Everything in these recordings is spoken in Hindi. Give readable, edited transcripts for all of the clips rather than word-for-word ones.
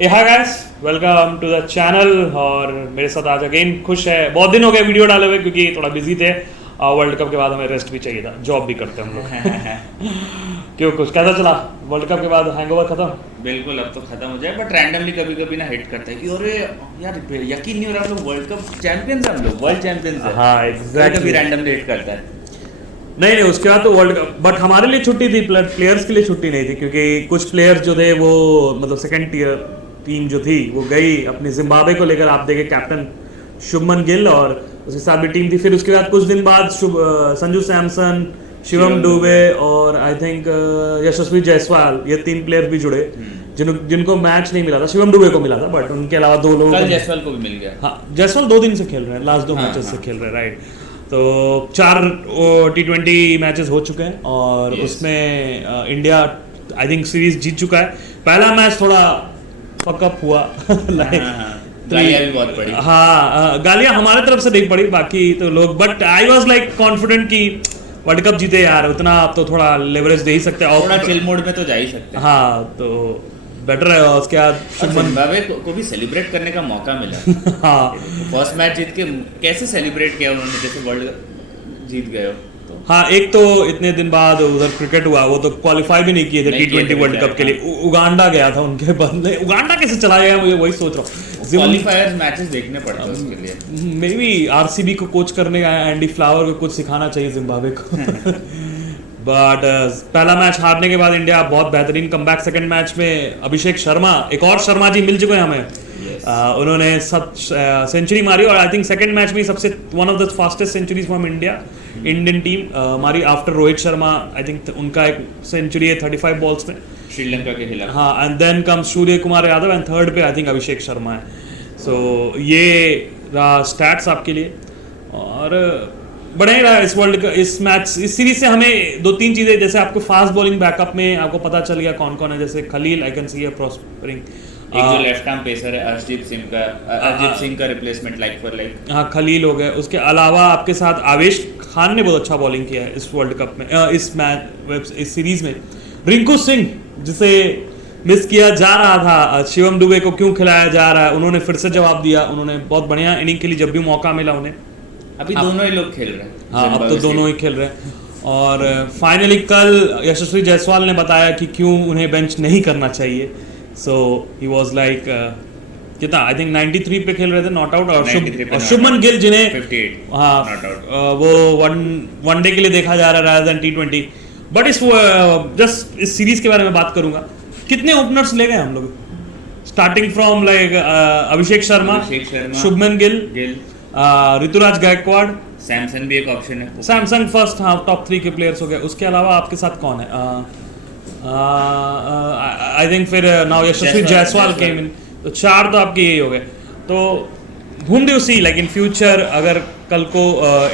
Hi guys, welcome to the channel. और मेरे साथ आज अगेन खुश है। बहुत दिन हो गए वीडियो डाले हुए क्योंकि थोड़ा बिजी थे। वर्ल्ड कप के बाद हमें रेस्ट भी चाहिए था, जॉब भी करते हैं हम लोग। क्यों, कुछ कैसा चला वर्ल्ड कप के बाद? हैंगओवर खत्म? बिल्कुल, अब तो खत्म हो जाए, बट रैंडमली कभी कभी ना हिट करता है कि अरे यार यकीन नहीं हो रहा, हम लोग वर्ल्ड कप चैंपियंस हैं, हम लोग वर्ल्ड चैंपियंस हैं। हाँ एग्जैक्टली। कभी रैंडमली हिट करता है। नहीं, उसके बाद तो वर्ल्ड कप, बट हमारे लिए छुट्टी थी, प्लेयर्स के लिए छुट्टी नहीं थी क्योंकि कुछ प्लेयर्स जो थे वो मतलब सेकंड टीयर टीम जो थी वो गई अपनी जिम्बाब्वे को लेकर। आप देखे कैप्टन शुभमन गिल और उसके साथ भी टीम थी। फिर उसके बाद कुछ दिन बाद संजू सैमसन, शिवम दुबे और आई थिंक यशस्वी जायसवाल, ये 3 प्लेयर भी जुड़े जिनको मैच नहीं मिला था। शिवम दुबे को मिला था बट उनके अलावा 2 लोग। कल जायसवाल को भी मिल गया। हाँ, जायसवाल 2 दिन से खेल रहे हैं, लास्ट 2 मैचेस से खेल रहे हैं, राइट। तो 4 T20 मैचेस हो चुके हैं और उसमें इंडिया आई थिंक सीरीज जीत चुका है। पहला मैच थोड़ा फकअप हुआ। गालियां भी बहुत पड़ी। हाँ, गालियां हमारे तरफ से नहीं पड़ी, बाकी तो लोग, but I was like confident कि वर्ल्ड कप जीते यार, उतना आप तो थोड़ा लेवरेज दे ही सकते हैं। थोड़ा चिल मोड में तो जा ही सकते हैं। हाँ, तो बेटर है। उसके बाद जिम्बाब्वे को भी सेलिब्रेट करने का मौका मिला। हाँ, फर्स्ट मैच जीत के कैसे सेलिब्रेट किया उन्होंने, जैसे वर्ल्ड जीत गए हो। हाँ, एक तो इतने दिन बाद उधर क्रिकेट हुआ, वो तो क्वालिफाई भी नहीं किए थे T20 वर्ल्ड कप के लिए। उगांडा गया था उनके बंदे। उगांडा कैसे चला गया, मुझे वही सोच रहा हूँ। क्वालिफायर्स मैचेस देखने पड़ते हैं उसके लिए। मे बी RCB को कोच करने का एंडी फ्लावर को कुछ सिखाना चाहिए जिम्बाब्वे को। बट पहला मैच हारने के बाद इंडिया बहुत बेहतरीन कमबैक। सेकंड मैच में अभिषेक शर्मा, एक और शर्मा जी मिल चुके हैं हमें। उन्होंने सेंचुरी मारी और आई थिंक सेकंड मैच में सबसे one of the fastest centuries from Indian team मारी after Rohit Sharma. I think उनका एक सेंचुरी है 35 बॉल्स में श्रीलंका के खिलाफ। हाँ, and then come Surya Kumar Yadav and third पे आई थिंक अभिषेक शर्मा है। सो ये रहा स्टैट्स आपके लिए। और बढ़िया ही रहा इस मैच, इस सीरीज से हमें 2-3 चीजें, जैसे आपको फास्ट बॉलिंग बैकअप में आपको पता चल गया कौन कौन है। जैसे Khalil, I can see a prospering. एक जो लेफ्ट आर्म पेसर है अर्शदीप सिंह का रिप्लेसमेंट लाइक फॉर लाइक। हाँ, खलील हो गए। उसके अलावा आपके साथ आवेश खान ने बहुत अच्छा बॉलिंग किया है इस वर्ल्ड कप में, इस सीरीज में। रिंकू सिंह, जिसे मिस किया जा रहा था, शिवम दुबे को क्यों खिलाया जा रहा है, उन्होंने फिर से जवाब दिया। उन्होंने बहुत बढ़िया इनिंग खेली जब भी मौका मिला उन्हें। अभी दोनों ही लोग खेल रहे हैं। हाँ, अब तो दोनों ही खेल रहे हैं। और फाइनली कल यशस्वी जायसवाल ने बताया कि क्यों उन्हें बेंच नहीं करना चाहिए। सो ही वाज लाइक कितना, आई थिंक 93 पे खेल रहे थे नॉट आउट। और शुभमन गिल जिन्हें 58 हाँ वो वनडे के लिए देखा जा रहा है rather than T20। But just इस सीरीज के बारे में बात करूंगा। कितने ओपनर्स ले गए हम लोग, starting from like Abhishek Sharma, Shubman Gill, Rituraj Gaekwad, Samson भी एक ऑप्शन है। सैमसंग फर्स्ट, हाँ, टॉप 3 के प्लेयर्स हो गए। उसके अलावा आपके साथ कौन है? आई थिंक फिर नाउ यशस्वी जायसवाल केम इन। तो 4 तो आपके यही हो गए। तो whom do you see like in future, अगर कल को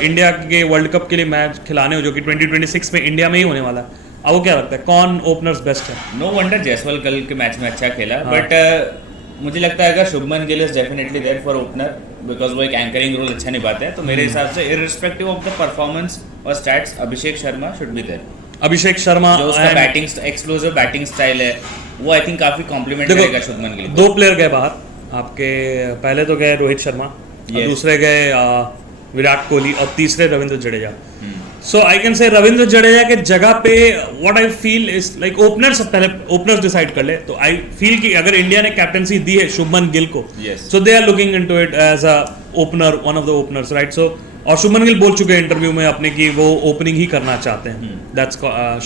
इंडिया के वर्ल्ड कप के लिए मैच खिलाने हो जो कि 2026 में इंडिया में ही होने वाला है, आपको क्या लगता है कौन ओपनर्स बेस्ट है? नो वंडर जायसवाल कल के मैच में अच्छा खेला, बट मुझे लगता है अगर Shubman Gill is definitely there for opener because वो एक एंकरिंग रोल अच्छा निभाते हैं। तो मेरे हिसाब से इररिस्पेक्टिव ऑफ द परफॉर्मेंस और stats, Abhishek Sharma should be there. Abhishek Sharma, जो उसका बैटिंग एक्सप्लोसिव बैटिंग स्टाइल है, वो आई थिंक काफी कॉम्प्लीमेंट करेगा शुभमन गिल। 2 प्लेयर गए बाहर आपके, पहले तो गए रोहित शर्मा, और दूसरे गए विराट कोहली, और तीसरे Ravindra Jadeja. So I can say Ravindra Jadeja के जगह पे what I feel is like openers, पहले ओपनर्स डिसाइड कर ले। तो आई फील कि अगर इंडिया ने कैप्टनसी दी है शुभमन गिल को, so they are looking into it as a opener, one of the openers, right. So और शुभमन गिल बोल चुके हैं इंटरव्यू में अपने कि वो ओपनिंग ही करना चाहते हैं, दैट्स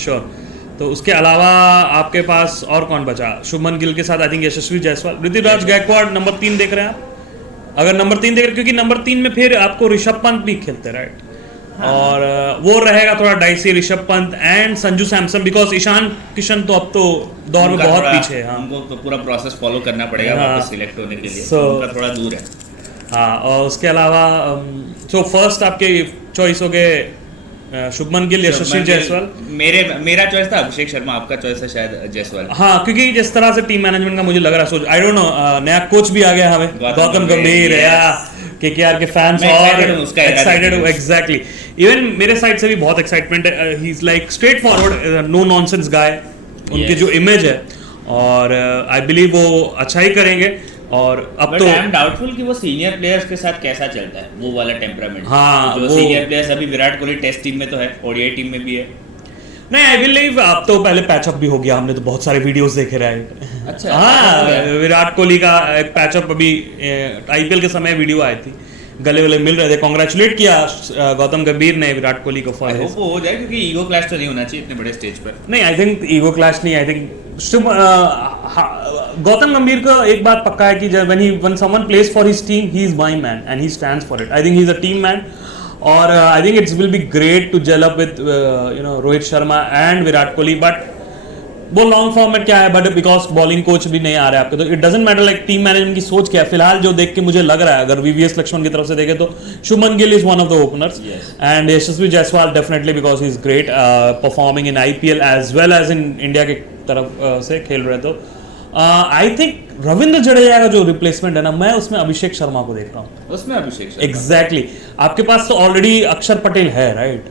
श्योर। तो उसके अलावा आपके पास और कौन बचा? शुभमन गिल के साथ I think Yashasvi Jaiswal, Ruturaj Gaikwad number 3 देख रहे हैं आप? अगर नंबर 3 देख रहे हैं, क्योंकि नंबर 3 में फिर आपको ऋषभ पंत भी खेलते हैं, राइट। और वो रहेगा थोड़ा dicey, Rishabh Pant and Sanju Samson, because Ishan Kishan तो अब तो दौर में बहुत पीछे है। उनको तो पूरा प्रोसेस फॉलो करना पड़ेगा वापस सिलेक्ट होने के लिए, उनका थोड़ा दूर है। हाँ, और उसके अलावा सो फर्स्ट आपके चॉइस हो गए शुभमन गिल, यशस्वी जायसवाल। मेरा चॉइस था अभिषेक शर्मा, आपका चॉइस है शायद जायसवाल। हाँ, क्योंकि जिस तरह से टीम मैनेजमेंट का मुझे लग रहा है, आई डोंट नो, नया कोच भी आ गया हमें, गौतम गंभीर है, केकेआर के फैंस और एक्साइटेड, एग्जैक्टली। इवन मेरे साइड से भी बहुत एक्साइटमेंट है। He is like straight forward, no nonsense guy, उनकी जो इमेज है। और आई बिलीव वो अच्छा ही करेंगे। और अब बट तो आई एम डाउटफुल कि वो सीनियर प्लेयर्स के साथ कैसा चलता है वो वाला टेम्परामेंट। हाँ, जो वो- सीनियर प्लेयर्स अभी विराट कोहली टेस्ट टीम में तो है, ओडीआई टीम में भी है। नहीं, आई बिलीव अब तो पहले पैचअप भी हो गया, हमने तो बहुत सारे वीडियोस देखे रहे। अच्छा, हाँ, हो गया। विराट कोहली का एक पैचअप अभी आईपीएल के समय वीडियो आई थी, गले वले मिल रहे थे, कॉन्ग्रेचुलेट किया गौतम गंभीर ने विराट कोहली को फॉर आई होप वो हो जाए, क्योंकि ईगो क्लैश तो नहीं होना चाहिए इतने बड़े स्टेज पर। नहीं, आई थिंक ईगो क्लैश नहीं, आई थिंक गौतम गंभीर को एक बात पक्का है कि जब when someone plays for his team, he is my man and he stands for it. I think he's a team man, और I think it will be great to gel up with Rohit Sharma and Virat Kohli, but वो लॉन्ग फॉर्म में क्या है, बट बिकॉज बॉलिंग कोच भी नहीं आ रहा है आपके, तो it doesn't matter like team management की सोच क्या है। फिलहाल जो देख के मुझे लग रहा है, अगर वीवीएस लक्ष्मण की तरफ से देखें तो Shubman Gill is one of the openers and Yashasvi Jaiswal definitely because he is great performing in IPL as well as in India की तरफ से खेल रहे। तो आई थिंक रविंद्र जडेजा का जो रिप्लेसमेंट है ना, मैं उसमें अभिषेक शर्मा को देख रहा हूँ। उसमें अभिषेक शर्मा एग्जैक्टली आपके पास तो ऑलरेडी अक्षर पटेल है, राइट,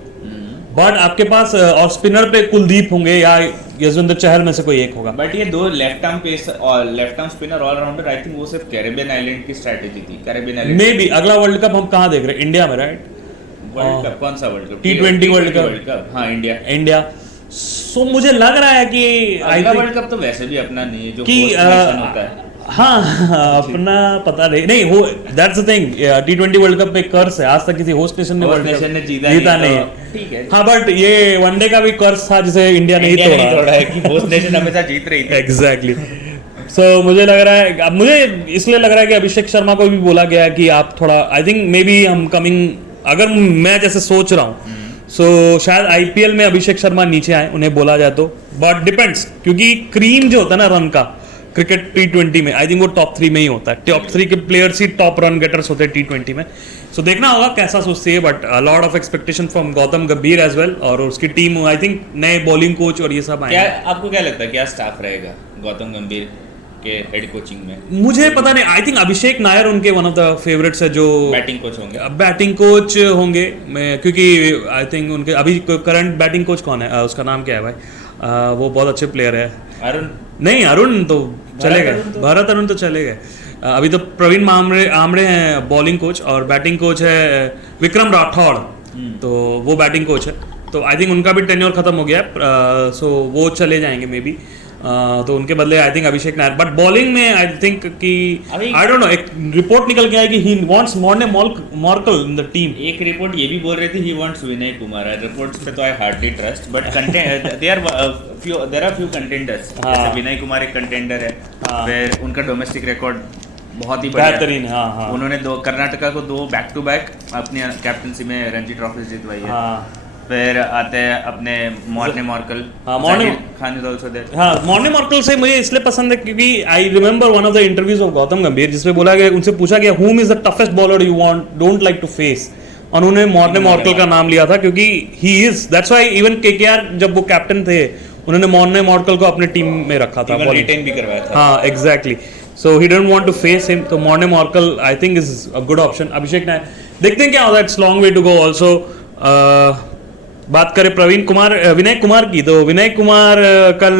बट आपके पास और स्पिनर पे कुलदीप होंगे या यजवेंद्र चहल में से कोई एक होगा। बट ये दो लेफ्ट आर्म पेस और left arm spinner allrounder, I think वो सिर्फ कैरेबियन आइलैंड की स्ट्रेटजी थी। कैरेबियन आइलैंड मे बी अगला वर्ल्ड कप हम कहाँ देख रहे हैं, इंडिया में, राइट? वर्ल्ड कप कौन सा world cup? T20 world cup. हाँ, इंडिया। सो मुझे लग रहा है कि अगला वर्ल्ड कप तो वैसे भी अपना नहीं है, जो कि host nation होता है। हाँ, अपना पता नहीं हो, that's the thing, T20 world cup पे कर्स है, आज तक किसी होस्ट नेशन ने Host वर्ल्ड nation ने कप जीता जीता नहीं नहीं है, है। ठीक है। हाँ, बट ये वनडे का भी कर्स था जिसे इंडिया नहीं तोड़ा है कि होस्ट नेशन हमेशा जीत रही थी। एग्जैक्टली। सो मुझे लग रहा है, अब मुझे इसलिए लग रहा है कि अभिषेक शर्मा को भी बोला गया है कि आप थोड़ा, आई थिंक मे बी हम कमिंग, अगर मैं जैसे सोच रहा हूँ, सो शायद आईपीएल में अभिषेक शर्मा नीचे आए, उन्हें बोला जाए तो, बट डिपेंड्स, क्योंकि क्रीम जो होता है ना रन का क्रिकेट T20 में, आई थिंक वो टॉप 3 में ही होता है। टॉप 3 के प्लेयर्स ही टॉप रन गेटर्स होते हैं T20 में। सो देखना होगा कैसा सोचती है, but lot of expectation from Gautam गंभीर एज वेल, और उसकी टीम, आई थिंक नए बॉलिंग कोच और ये सब आए। क्या आपको क्या लगता है, क्या स्टाफ रहेगा गौतम गंभीर के हेड कोचिंग में? मुझे पता नहीं, आई थिंक अभिषेक नायर उनके वन ऑफ द फेवरेट्स है, जो बैटिंग कोच होंगे। बैटिंग कोच होंगे, मैं क्योंकि आई थिंक उनके अभी करंट बैटिंग कोच कौन है, उसका नाम क्या है भाई, वो बहुत अच्छे प्लेयर है। अरुण? नहीं, अरुण तो चले गए, अरुण तो- भारत अरुण तो चले गए। अभी तो प्रवीण आमरे हैं बॉलिंग कोच, और बैटिंग कोच है विक्रम राठौड़, तो वो बैटिंग कोच है। तो आई थिंक उनका भी टेन्योर खत्म हो गया है, सो वो चले जाएंगे मे बी, तो उनके बदले I think Abhishek Nayar. But bowling में आई थिंक कि आई डोंट नो, एक रिपोर्ट निकल के आई कि he wants Morne Morkel in the team. एक रिपोर्ट ये भी बोल रही थी he wants Vinay Kumar. Reports पे तो I hardly trust, but there are few contenders. जैसे विनय कुमार एक कंटेंडर है, फिर उनका डोमेस्टिक रिकॉर्ड बहुत ही बेहतरीन है। हाँ, हाँ। उन्होंने कर्नाटका को 2 बैक टू बैक अपनी कैप्टनसी में रणजी ट्रॉफी जितवाई है। हाँ। फिर आते हैं अपने मॉर्ने मॉर्कल। हाँ, Morne Khan is also there. हाँ, मॉर्ने मॉर्कल से मुझे इसलिए पसंद है क्योंकि I remember one of the interviews of Gautam Gambhir, जिसमें बोला गया, उनसे पूछा गया whom is the toughest bowler you don't like to face, और उन्होंने मॉर्ने मॉर्कल का नाम लिया था, क्योंकि he is, that's why even KKR जब वो कैप्टन थे, उन्होंने मॉर्ने मॉर्कल को अपने टीम में रखा था, रिटेन भी करवाया था। हाँ, exactly. So he don't want to face him, तो Morne Morkel I think is a good option. Abhishek Nayar देखते हैं क्या होता है, it's long way to go also. बात करें विनय कुमार की, तो विनय कुमार कल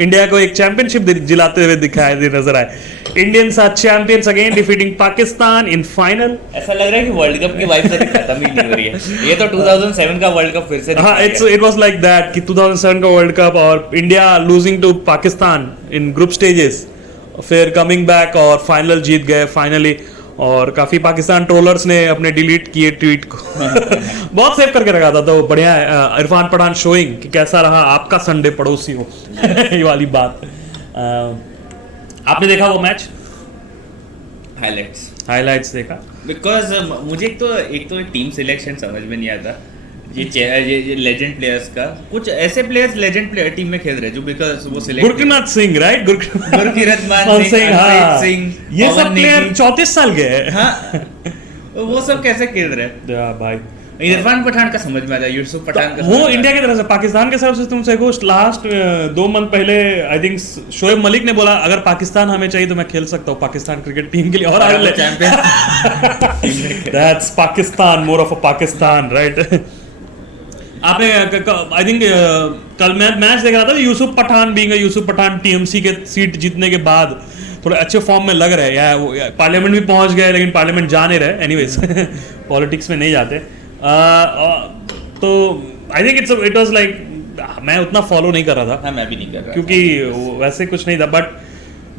इंडिया को एक चैंपियनशिप जिलाते हुए दिखाए नजर आए। Indians are champions again, defeating Pakistan in final. ऐसा लग रहा है कि वर्ल्ड कप की वाइब से खत्म ही नहीं हो रही है। ये तो 2007 का वर्ल्ड कप फिर से हाँ, इट वाज लाइक दैट कि 2007 का वर्ल्ड कप, और India losing to Pakistan in group stages, फिर कमिंग बैक और फाइनल जीत गए फाइनली। और काफी पाकिस्तान ट्रोलर्स ने अपने डिलीट किए ट्वीट को बहुत सेव करके रखा था, तो बढ़िया है। इरफान पठान शोइंग कि कैसा रहा आपका संडे पड़ोसी हो ये वाली बात। आपने देखा वो मैच? हाइलाइट्स देखा? बिकॉज मुझे एक तो टीम सिलेक्शन समझ में नहीं आता। ये लेजेंड प्लेयर्स का, कुछ ऐसे प्लेयर्स लेजेंड प्लेयर टीम में खेल रहे हैं जो बिकॉज वो सिलेक्ट, गुरकीरत सिंह, राइट? गुरकीरत सिंह, हाँ, सिंह, ये सब प्लेयर 34 साल के हैं। हाँ, वो सब कैसे खेल रहे हैं भाई? इरफान पठान का समझ में आ जाए, यूसुफ पठान का वो इंडिया की तरफ से, पाकिस्तान के तरफ से तुमसे लास्ट 2 मंथ पहले आई थिंक शोएब मलिक ने बोला अगर पाकिस्तान हमें चाहिए तो मैं खेल सकता हूँ पाकिस्तान क्रिकेट टीम के लिए, और I champion that's Pakistan, more of a Pakistan, right? आपने आई थिंक कल मैं मैच देख रहा था, यूसुफ पठान बीइंग यूसुफ पठान टीएमसी के सीट जीतने के बाद थोड़े अच्छे फॉर्म में लग रहे हैं यार, वो पार्लियामेंट भी पहुंच गए लेकिन पार्लियामेंट जा नहीं रहे, एनीवेज पॉलिटिक्स में नहीं जाते। तो आई थिंक इट वाज लाइक, मैं उतना फॉलो नहीं कर रहा था। हाँ, मैं भी नहीं कर रहा क्योंकि वैसे कुछ नहीं था, बट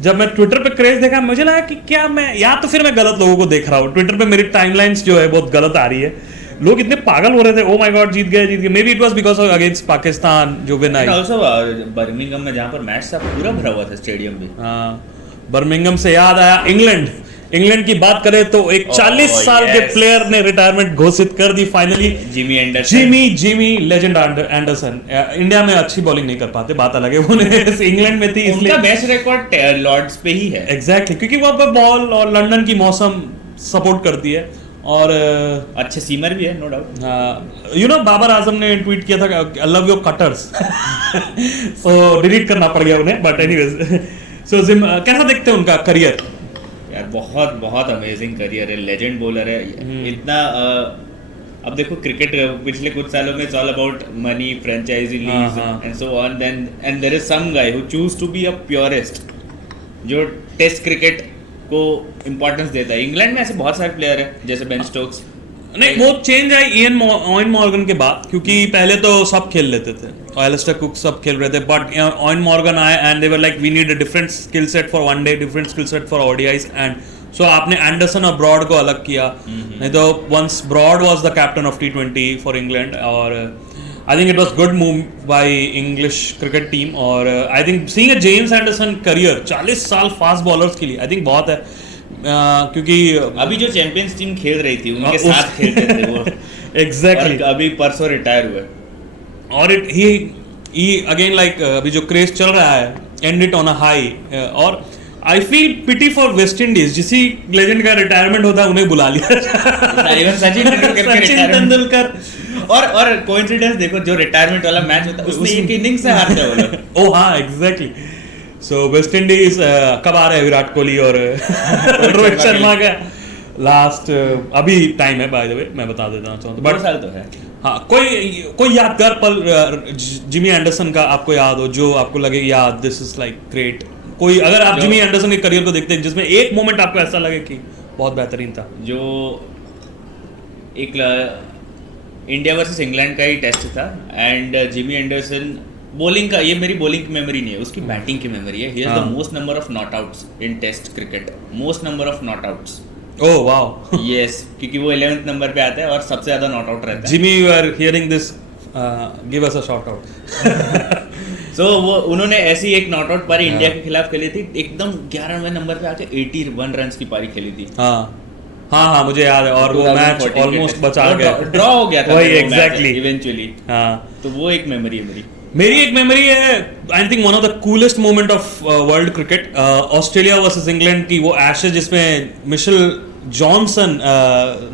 जब मैं ट्विटर पे क्रेज देखा मुझे लगा कि क्या मैं, या तो फिर मैं गलत लोगों को देख रहा हूँ, ट्विटर पे मेरी टाइमलाइंस जो है बहुत गलत आ रही है, लोग इतने पागल हो रहे थे, ओ माय गॉड जीत गए। May be it was because of against Pakistan जो विन आई। ऑल्सो बर्मिंघम में जहाँ पर मैच था पूरा भरा हुआ था स्टेडियम भी। हाँ, बर्मिंघम से याद आया इंग्लैंड की बात करें तो एक 40 साल के प्लेयर ने रिटायरमेंट घोषित कर दी finally, Jimmy legend Anderson. India में अच्छी बॉलिंग नहीं कर पाते, बात अलग है, वो इंग्लैंड में थी इसलिए उनका बेस्ट रिकॉर्ड लॉर्ड्स पे ही है। एग्जैक्टली, क्योंकि वहाँ पर बॉल और लंदन की मौसम सपोर्ट करती है, और अच्छे सीमर भी है, no doubt. You know Babar Azam ने ट्वीट किया था I love your cutters, so delete करना पड़ गया उन्हें, बट एनीवेज। सो कैसा देखते हैं उनका करियर? यार बहुत बहुत अमेजिंग करियर है, लेजेंड बॉलर है इतना। अब देखो क्रिकेट पिछले कुछ सालों में it's all about money, franchise leagues and so on, then and there is some guy who choose to be a purest, जो टेस्ट क्रिकेट को इंपॉर्टेंस देता है। इंग्लैंड में ऐसे बहुत सारे प्लेयर हैं जैसे बेन स्टोक्स। नहीं, वो चेंज आई इयन मॉर्गन के बाद, क्योंकि पहले तो सब खेल लेते थे, एलिस्टर कुक सब खेल रहे थे, बट इयन मॉर्गन आए and they were like we need a different skill set for one day, different skill set for ODIs, and so आपने एंडरसन और ब्रॉड को अलग किया। नहीं तो once Broad was the captain of T20 for England, और I think it was good move by English cricket team. और I think seeing a James Anderson career 40 साल फास्ट बॉलर्स के लिए आई थिंक बहुत है, क्योंकि अभी जो चैंपियंस टीम खेल रही थी उनके साथ खेलते थे वो एग्जैक्टली, अभी परसों रिटायर हुए, और इट ही अगेन लाइक अभी जो क्रेज चल रहा है, and it on a high. और I feel pity for West Indies, जिसी लेजेंड का रिटायरमेंट होता है उन्हें बुला लिया, सचिन तेंदुलकर। और कोइंसिडेंस देखो, जो रिटायरमेंट वाला मैच होता है उसमें एक इनिंग से हारते हैं वो लोग। ओ हाँ, एग्जैक्टली। सो वेस्ट इंडीज कब आ रहे हैं विराट कोहली और रोहित शर्मा का लास्ट अभी टाइम है, बाय द वे मैं बता देना चाहूँ, बड़ा साल तो है। हाँ, कोई यादगार पल जिमी एंडरसन का आपको याद हो, जो आपको लगे यार दिस इज लाइक ग्रेट, कोई अगर आप जिमी एंडरसन के करियर को देखते हैं जिसमें एक मोमेंट आपको ऐसा लगे कि बहुत बेहतरीन था? जो एक इंडिया वर्सेस इंग्लैंड का ही टेस्ट था, एंड जिमी एंडरसन बॉलिंग का, ये मेरी बॉलिंग की मेमोरी नहीं है, उसकी बैटिंग की मेमोरी है। He has the most number of not outs in test cricket, most number of not outs. Oh wow, yes, क्योंकि वो 11th नंबर पे आता है और सबसे ज्यादा नॉट आउट रहता है। Jimmy, you are hearing this, give us a shout out. So वो उन्होंने ऐसी एक नॉट आउट पारी इंडिया के खिलाफ खेली थी, एकदम 11वें नंबर पे आके 81 रन्स की पारी खेली थी। हाँ, मुझे याद है, और वो मैच ऑलमोस्ट बचा गया, ड्रॉ हो गया था वही एग्जैक्टली इवेंचुअली। हाँ, तो वो एक मेमोरी है मेरी एक मेमोरी है, I think one of the coolest moment of world cricket, Australia versus England की वो एशेज जिसमें Mitchell Johnson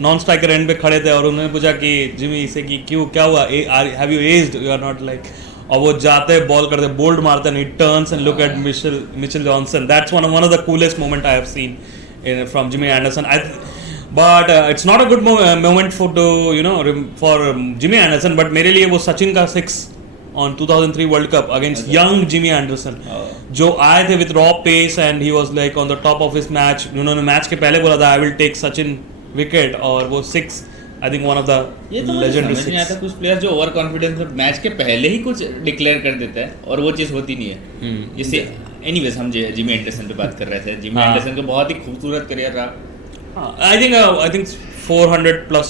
non striker end पे खड़े थे, और उन्होंने पूछा कि जिमी से कि क्यों, क्या हुआ, have you aged, you are not like, और वो जाते बोल करते बोल्ड मारते and he turns and look at Mitchell Johnson. That's one of the coolest moment I have seen from Jimmy Anderson. But it's not a good moment for Jimmy Anderson, but मेरे लिए वो सचिन का 6 on 2003 World Cup against young Jimmy Anderson, जो आए थे with raw pace and he was like on the top of his match. उन्होंने मैच के पहले बोला था I will take Sachin wicket, और वो 6 I think one of the legendary 6। समझ नहीं आता कुछ प्लेयर जो ओवर कॉन्फिडेंस में मैच के पहले ही कुछ डिक्लेयर कर देता है और वो चीज़ होती नहीं है। जैसे एनीवेज हम जिमी एंडरसन पे बात कर रहे थे, जिमी एंडरसन का बहुत ही खूबसूरत करियर रहा। I think 400 plus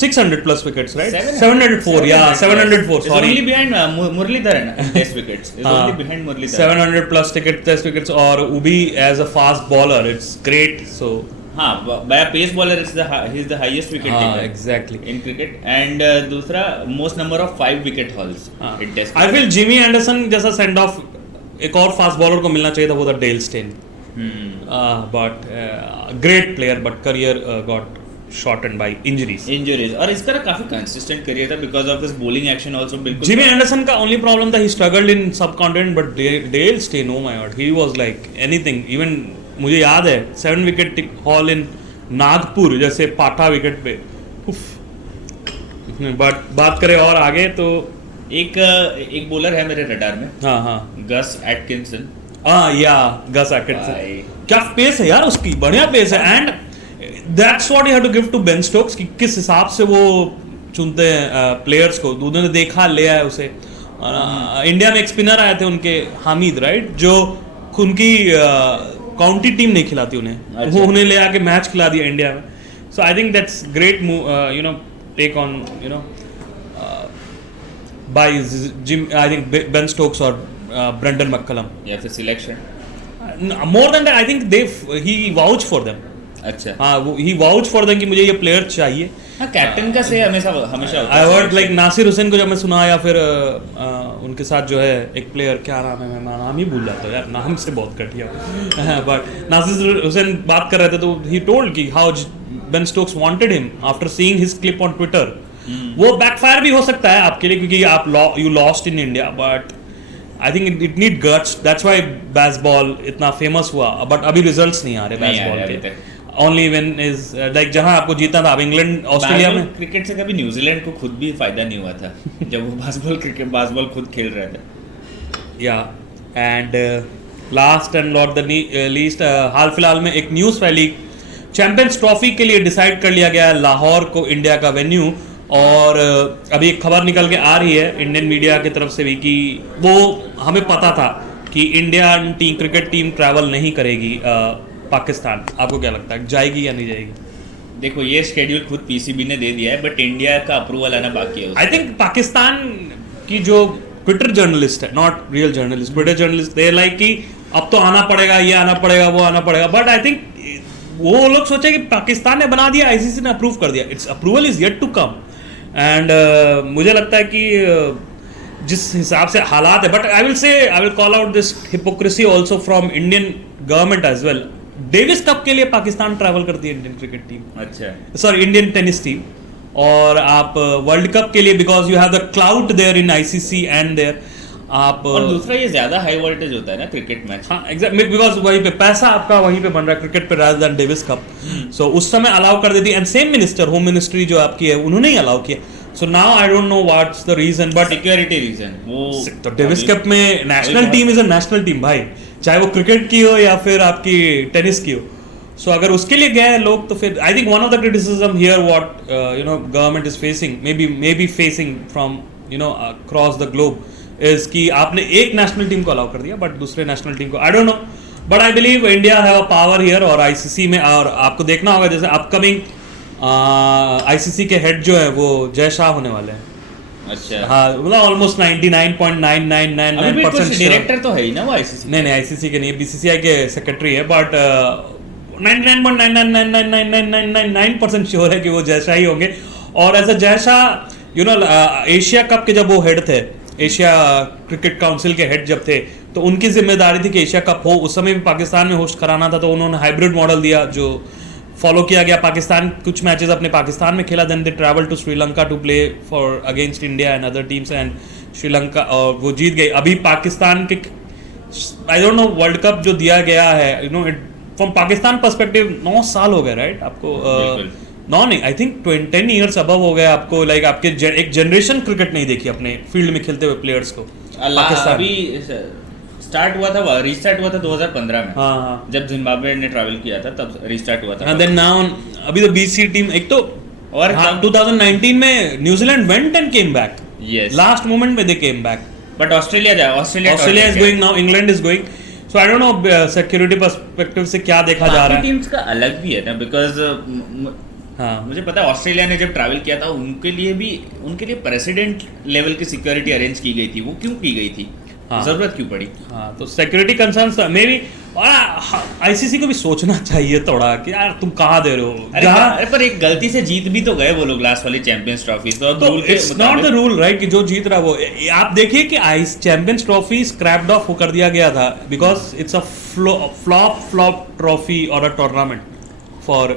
600 plus wickets, right? 704, yeah, 704. Sorry, only behind Muralidharan test wickets. Is only behind Muralidharan. 700 plus test wickets, और Ubi as a fast bowler, it's great. So हाँ, by a pace bowler, he is the highest wicket taker. Exactly. In cricket, and दूसरा most number of 5 wicket hauls in test. I feel Jimmy Anderson जैसा send off एक और fast bowler को मिलना चाहिए था, वो था Dale Steyn. But great player, but career got shortened by injuries. और इसका काफी consistent career था because of his bowling action also। बिल्कुल Jimmy Anderson का only problem था he struggled in subcontinent, but Dale Steyn, oh my god, he was like anything. Even मुझे याद है 7 wicket haul in नागपुर, जैसे पाठा विकेट पे, बट बात करें और आगे तो एक बॉलर है मेरे रडार में, हाँ हाँ गस एटकिंसन। या गस एटकिंसन, भाई। क्या पेस है यार उसकी, बढ़िया पेस है। And that's what you have to give to Ben Stokes कि किस हिसाब से वो चुनते हैं प्लेयर्स को। उन्होंने देखा, ले आया उसे। इंडिया में एक स्पिनर आए थे उनके, हामिद राइट, जो उनकी काउंटी टीम नहीं खिलाती उन्हें, अच्छा। वो उन्हें ले आके मैच खिला दिया इंडिया में। So I think that's great you know take on you know by Jim, I think Ben Stokes और ब्रेंडन मैककलम। या फिर selection, more than that I think they he vouch for them. अच्छा। हाँ, वो ही वाउच फॉर देम कि मुझे ये प्लेयर चाहिए। हाँ, कैप्टन का से हमेशा हमेशा होता आई है। हर्ड लाइक नासिर हुसैन को जब मैं सुना, या फिर उनके साथ जो है एक प्लेयर, क्या नाम है, मैं नाम ही भूल जाता हूँ यार, नाम से बहुत घटिया। बट नासिर हुसैन बात कर रहे थे तो ही टोल्ड कि how Ben Stokes wanted him after seeing his clip on Twitter. वो बैकफायर भी हो सकता है आपके लिए, क्योंकि आप you lost in India, but I think it need guts. That's why baseball इतना फेमस हुआ, बट अभी रिजल्ट्स नहीं आ रहे नहीं आ रहे बेसबॉल अभी के। ओनली व्हेन इज लाइक जहां आपको जीतना था। अब इंग्लैंड ऑस्ट्रेलिया में क्रिकेट से कभी न्यूजीलैंड को खुद भी फायदा नहीं हुआ था जब वो बास्केटबॉल खुद खेल रहे थे। या and last and not the least, हाल फिलहाल में एक न्यूज़ फैली, चैंपियंस ट्रॉफी के लिए डिसाइड कर लिया गया लाहौर को इंडिया का वेन्यू। और अभी एक खबर निकल के आ रही है इंडियन मीडिया की तरफ से भी कि वो हमें पता था कि Indian team, cricket team travel नहीं करेगी पाकिस्तान। आपको क्या लगता है, जाएगी या नहीं जाएगी? देखो, ये शेड्यूल खुद पीसीबी ने दे दिया है, बट इंडिया का अप्रूवल आना बाकी है। आई थिंक पाकिस्तान की जो ट्विटर जर्नलिस्ट है, not real journalist, Twitter journalist, they like कि अब तो आना पड़ेगा, ये आना पड़ेगा, वो आना पड़ेगा। बट आई थिंक वो लोग सोचे कि पाकिस्तान ने बना दिया, आईसीसी ने अप्रूव कर दिया, it's approval is yet to come. And मुझे लगता है कि जिस हिसाब से हालात है, but I will call out this hypocrisy also from Indian government as well. Davis cup के लिए पाकिस्तान ट्रैवल करती है इंडियन क्रिकेट टीम, अच्छा, सॉरी इंडियन टेनिस टीम। और आप वर्ल्ड कप के लिए, because you have the clout there in ICC and there, आप और दूसरा ये ज्यादा हाई वोल्टेज होता है ना क्रिकेट मैच। हाँ एग्जैक्टली, बिकॉज वहीं पे पैसा आपका वहीं पे बन रहा है क्रिकेट पे, rather than Davis cup. So उस समय अलाउ कर देती, and same minister, home ministry जो आपकी है, उन्होंने ही अलाउ किया। So now I don't know what's the reason, but security reason वो तो डेविस कप में national team is a national team भाई, चाहे वो क्रिकेट की हो या फिर आपकी टेनिस की हो। सो अगर उसके लिए गए लोग तो फिर I think one of the criticism here what you know government is facing, may be facing from you know across the globe, is कि आपने एक नेशनल टीम को अलाउ कर दिया बट दूसरे नेशनल टीम को आई don't no. But I believe India have a power here, और आईसीसी में, और आपको देखना होगा जैसे अपकमिंग आईसीसी के हेड जो है वो जय शाह होने वाले हैं। अच्छा, हाँ, मतलब ऑलमोस्ट 99.9999% डायरेक्टर तो है ही ना वो आईसीसी। नहीं आईसीसी के नहीं, बीसीसीआई के सेक्रेटरी है, बट 99.999999% श्योर है कि वो जय शाह ही होंगे। और ऐसा Jay Shah you know Asia cup के जब वो हेड थे, एशिया क्रिकेट काउंसिल के हेड जब थे, तो उनकी जिम्मेदारी थी कि एशिया कप हो, उस समय भी पाकिस्तान में होस्ट कराना था, तो उन्होंने हाइब्रिड मॉडल दिया जो फॉलो किया गया। पाकिस्तान कुछ मैचेस अपने पाकिस्तान में खेला, then they travel to Sri Lanka to play for against India and other teams, and Sri Lanka, और वो जीत गई। अभी पाकिस्तान के I don't know world cup जो दिया गया है, you know it from Pakistan perspective 9 साल हो गए राइट आपको, 9 नहीं आई थिंक 10 ईयर्स अबव हो गए आपको, लाइक आपके एक जनरेशन क्रिकेट नहीं देखी अपने फील्ड में खेलते हुए प्लेयर्स को। पाकिस्तान अभी स्टार्ट हुआ था, रीस्टार्ट हुआ था 2015 में, हाँ, जब जिम्बाब्वे ने ट्रैवल किया था तब रीस्टार्ट हुआ था। देन नाउ अभी तो बीसी टीम एक तो, और हाँ, 2019 में New Zealand went and came back, yes, last moment में they came back, but Australia is going now, England is going. So I don't know security perspective से क्या देखा जा रहा है। टीम्स का अलग भी है ना, बिकॉज हाँ, मुझे पता है ऑस्ट्रेलिया ने जब ट्रैवल किया था उनके लिए प्रेसिडेंट लेवल की सिक्योरिटी अरेंज की गई थी। वो क्यों की गई थी, हाँ, जरूरत क्यों पड़ी? हाँ, तो सिक्योरिटी कंसर्न्स मे बी, और आईसीसी को भी सोचना चाहिए थोड़ा कि यार तुम कहाँ दे रहे हो। अरे पर एक गलती से जीत भी तो गए वो लोग लास्ट वाली चैंपियंस ट्रॉफी, तो it's not the rule right कि जो जीत रहा वो। आप देखिए कि चैंपियंस ट्रॉफी स्क्रैप्ड ऑफ कर दिया गया था because it's a flop trophy और अ टूर्नामेंट फॉर,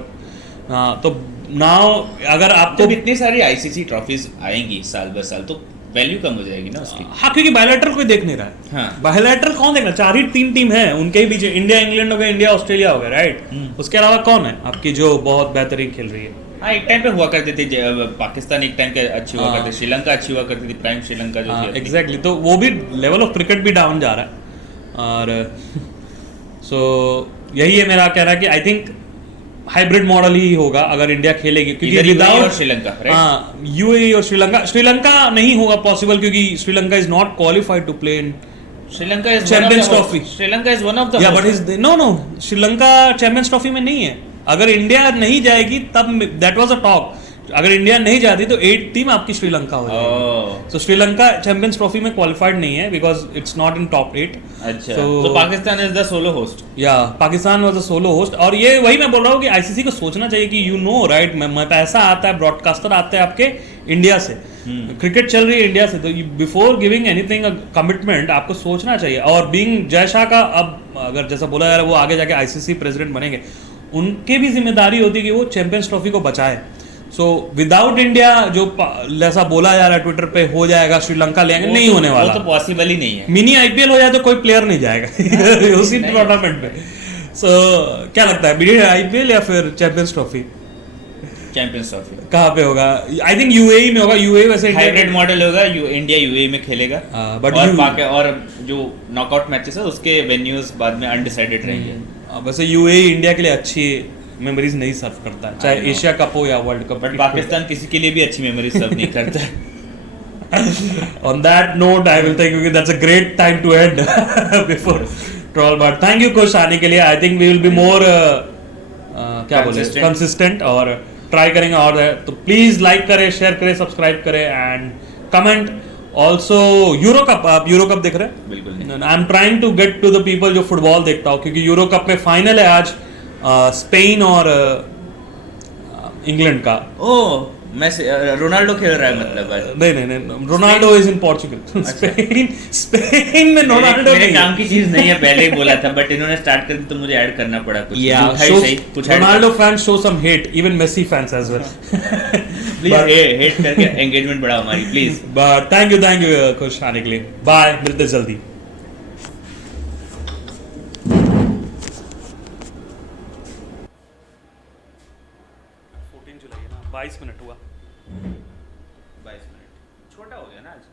तो नाउ अगर आपको जब इतनी सारी आईसीसी ट्रॉफीज आएंगी साल बर साल तो वैल्यू कम हो जाएगी ना उसकी। हाँ, क्योंकि बायलैटरल कोई देख नहीं रहा है। हाँ, बायलैटरल कौन देख रहा है? 4 ही 3 टीम है उनके ही बीच, इंडिया इंग्लैंड हो गया, इंडिया ऑस्ट्रेलिया हो गया राइट। उसके अलावा कौन है आपकी जो बहुत बेहतरीन खेल रही है? हाँ एक टाइम पे हुआ करती थी पाकिस्तान एक टाइम के अच्छी हुआ करती थी, श्रीलंका अच्छी हुआ करती थी, प्राइम श्रीलंका जो थी अपनी। एग्जैक्टली, तो वो भी लेवल ऑफ क्रिकेट भी डाउन जा रहा है। और सो यही है मेरा कहना कि आई थिंक हाइब्रिड मॉडल ही होगा अगर इंडिया खेलेगी, क्योंकि इधर UAE विदाउट और श्रीलंका, right? हाँ यूएई और श्रीलंका नहीं होगा पॉसिबल, क्योंकि Sri Lanka is not qualified to play in Sri Lanka is Champions Trophy. Sri Lanka is one of the yeah but is no Sri Lanka Champions Trophy में नहीं है। अगर इंडिया नहीं जाएगी तब दैट वाज अ टॉक, अगर इंडिया नहीं जाती तो 8th टीम आपकी श्रीलंका हो जाएगी। तो श्रीलंका चैंपियंस ट्रॉफी में क्वालिफाइड नहीं है because it's not in top 8। अच्छा, तो Pakistan is the solo host. Yeah Pakistan was a solo host, और ये वही मैं बोल रहा हूँ कि आईसीसी को सोचना चाहिए कि यू नो राइट, पैसा आता है, ब्रॉडकास्टर आते हैं आपके इंडिया से, क्रिकेट चल रही है इंडिया से, तो बिफोर गिविंग एनीथिंग कमिटमेंट आपको सोचना चाहिए। और बीइंग जय शाह का, अब अगर जैसा बोला जा रहा है वो आगे जाके आईसीसी प्रेसिडेंट बनेंगे, उनकी भी जिम्मेदारी होती है कि वो चैंपियंस ट्रॉफी को बचाए। सो विदाउट इंडिया जो जैसा बोला जा रहा है ट्विटर पे हो जाएगा श्रीलंका ले आएंगे, नहीं होने वाला, वो तो पॉसिबल ही नहीं है। मिनी आईपीएल हो जाए तो कोई प्लेयर नहीं जाएगा उसी टूर्नामेंट में। सो क्या लगता है, मिनी आईपीएल या फिर चैंपियंस ट्रॉफी? चैंपियंस ट्रॉफी कहाँ पे होगा? आई थिंक यूएई में होगा। यूएई वैसे हाइब्रिड मॉडल होगा, इंडिया यूएई में खेलेगा, but और जो नॉकआउट मैचेस है उसके वेन्यूज बाद में अनडिसाइडेड रहेंगे। वैसे यूएई इंडिया के लिए अच्छी मेमोरीज नहीं सर्व करता है, चाहे एशिया कप हो या वर्ल्ड कप। बट पाकिस्तान किसी के लिए भी अच्छी मेमोरीज सर्व नहीं करता है। On that note, I will think that's a great time to end before troll. But thank you coach आने के लिए। I think we will be more क्या बोले, consistent और ट्राई करेंगे। और तो प्लीज लाइक करें, शेयर करें, सब्सक्राइब करें and comment. Also Euro cup, आप यूरो कप देख रहे हैं? बिल्कुल। I am trying to get to the people जो फुटबॉल देखता हो, क्योंकि यूरो कप में फाइनल है आज स्पेन और इंग्लैंड का। ओह, रोनाल्डो खेल रहा है मतलब आज? नहीं, Ronaldo is in Portugal. Spain में रोनाल्डो मेरे काम की चीज नहीं है, पहले ही बोला था, बट इन्होंने स्टार्ट कर दी तो मुझे ऐड करना पड़ा कुछ। Ronaldo fans show some hate, even Messi fans as well. Please hate करके एंगेजमेंट बढ़ाओ हमारी, प्लीज। बट थैंक यू खुश आने के लिए। बाय, मिलते जल्दी। 22 मिनट हुआ। 22 मिनट छोटा हो गया ना आज।